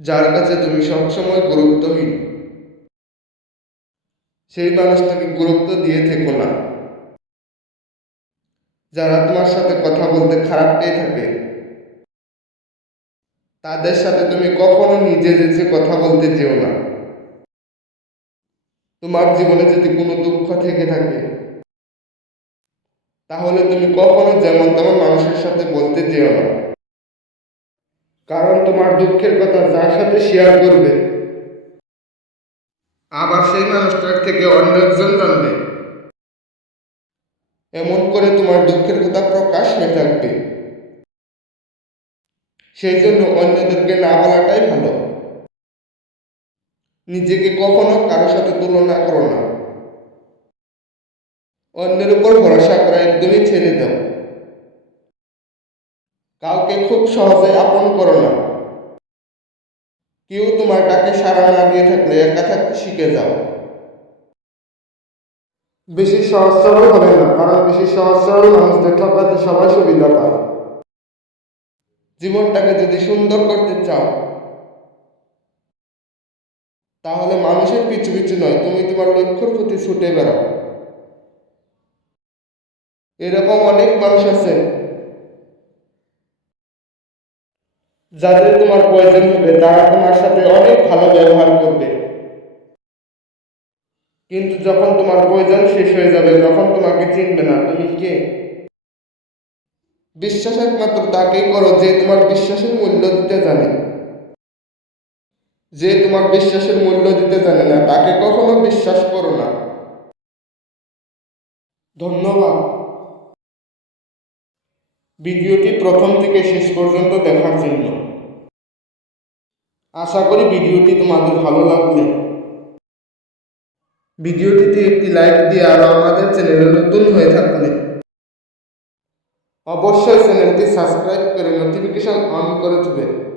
যার কাছে তুমি সবসময় গুরুত্বহীন, সেই মানুষটাকে গুরুত্ব দিয়ে থেকো না। যারা তোমার সাথে কথা বলতে খারাপ পেয়ে থাকে, তাদের সাথে তুমি কখনো নিজে যেচে কথা বলতে যেও না। তোমার জীবনে যদি কোনো দুঃখ থেকে থাকে, তাহলে তুমি কখনো যেমন তেমন মানুষের সাথে বলতে যেও না। কারণ তোমার দুঃখের কথা যার সাথে শেয়ার করবে, আবার সেই মানুষটার থেকে অন্য একজন জানবে। এমন করে তোমার দুঃখের কথা প্রকাশ হয়ে থাকবে। সেই জন্য অন্যদেরকে না বলাটাই ভালো। নিজেকে কখনো কারোর সাথে তুলনা করো না। অন্যের উপর ভরসা করা একদমই ছেড়ে দাও। কাউকে খুব সহজে আপন করো না। কেউ তোমার ডাকে সাড়া না দিয়ে থাকলে একা থাকতে শিখে যাও। বেশি সহজ সরল হবে না, কারণ বেশি সহজ সরল মানুষদের ঠকাতে সবাই সুবিধা পায়। জীবনটাকে যদি সুন্দর করতে চাও, তাহলে মানুষের পিছু পিছু নয়, তুমি তোমার লক্ষ্যের প্রতি ছুটে বেড়াও। এরকম অনেক মানুষ আছে যাদের তোমার প্রয়োজন হবে, তারা তোমার সাথে অনেক ভালো ব্যবহার করবে। কিন্তু যখন তোমার প্রয়োজন শেষ হয়ে যাবে, তখন তোমাকে চিনবে না তুমি কে। বিশ্বাস একমাত্র তাকেই করো যে তোমার বিশ্বাসের মূল্য দিতে জানে। যে তোমার বিশ্বাসের মূল্য দিতে জানে না, তাকে কখনো বিশ্বাস করো না। ধন্যবাদ ভিডিওটি প্রথম থেকে শেষ পর্যন্ত দেখার জন্য। আশা করি ভিডিওটি তোমাদের ভালো লাগবে। ভিডিওটিতে একটি লাইক দিয়ে আরও আমাদের চ্যানেলে নতুন হয়ে থাকলে অবশ্যই চ্যানেলটি সাবস্ক্রাইব করে নোটিফিকেশন অন করে দেবে।